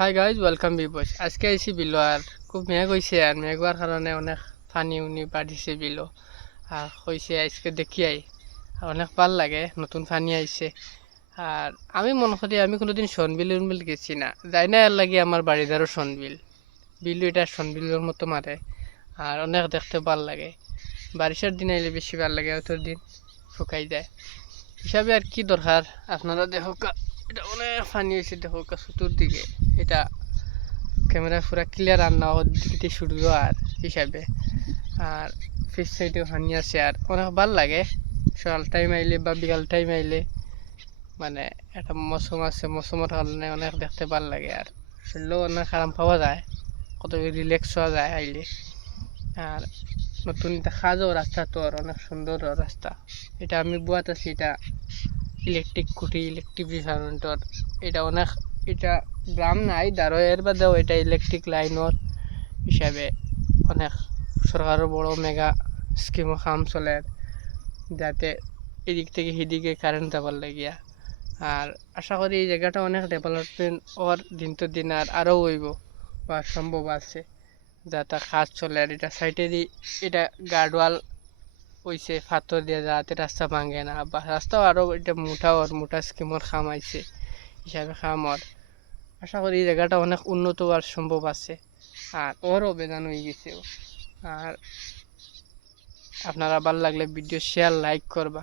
Hi guys welcome বিবস আজকে আইসি below are খুব মেঘ হয়েছে আর মেঘ হওয়ার কারণে অনেক পানি উনি বাড়িছে বিলো। আর হয়েছে আজকে দেখি আই। অনেক ভালো লাগে, নতুন পানি আইছে। আর আমি মনে করি আমি কোনোদিন সনবিল উনবিল গেছি না। যাই না আর লাগে আমার বাড়িদারও সনবিল বিলু এটা সনবিলের মতো মারে আর অনেক দেখতে ভালো লাগে। বারিশার দিন আইলে বেশি ভালো লাগে অতর দিন শুকাই যায়। হিসাবে আর কি দরকার আপনারা দেখো এটা অনেক পানি হয়েছে দেখো চতুর্দিকে এটা ক্যামেরা পুরা ক্লিয়ার আর না দিকে সূর্য আর হিসাবে। আর ফিস সাইডে পানি আছে আর অনেক ভালো লাগে। সকাল টাইম আইলে বা বিকাল টাইম আইলে মানে একটা মৌসুম আছে, মৌসুমের কারণে অনেক দেখতে ভালো লাগে আর। শরীরেও অনেক আরাম পাওয়া যায়, কত রিল্যাক্স হওয়া যায় আইলে আর নতুন দেখা যাও রাস্তা তো আর অনেক সুন্দর রাস্তা। এটা আমি বুয়াত আছি, এটা ইলেকট্রিক খুঁটি ইলেকট্রিক বিভাগর এটা অনেক এটা গ্রাম নাই দারো এর বাদেও এটা ইলেকট্রিক লাইনের হিসাবে অনেক সরকারের বড় মেগা স্কিমও কাম চলে। যাতে এদিক থেকে সেদিকে কারেন্ট যাবার লাগিয়া। আর আশা করি এই জায়গাটা অনেক ডেভেলপমেন্ট ওর দিন তো দিন আর আরও হইব বা সম্ভব আছে। যাতে কাজ চলে আর এটা সাইডে দি এটা গার্ডওয়াল হইছে ফাতর দিয়ে যাতে রাস্তা ভাঙে না। বা রাস্তাও আরও এটা মোটা ওর মোটা স্কিমর খাম আইছে। হিসাবে খাম ওর আশা করি এই জায়গাটা অনেক উন্নত হওয়ার সম্ভব আছে। আর ওর অবদান হয়ে গেছে আর আপনারা ভালো লাগলে ভিডিও শেয়ার লাইক করবা।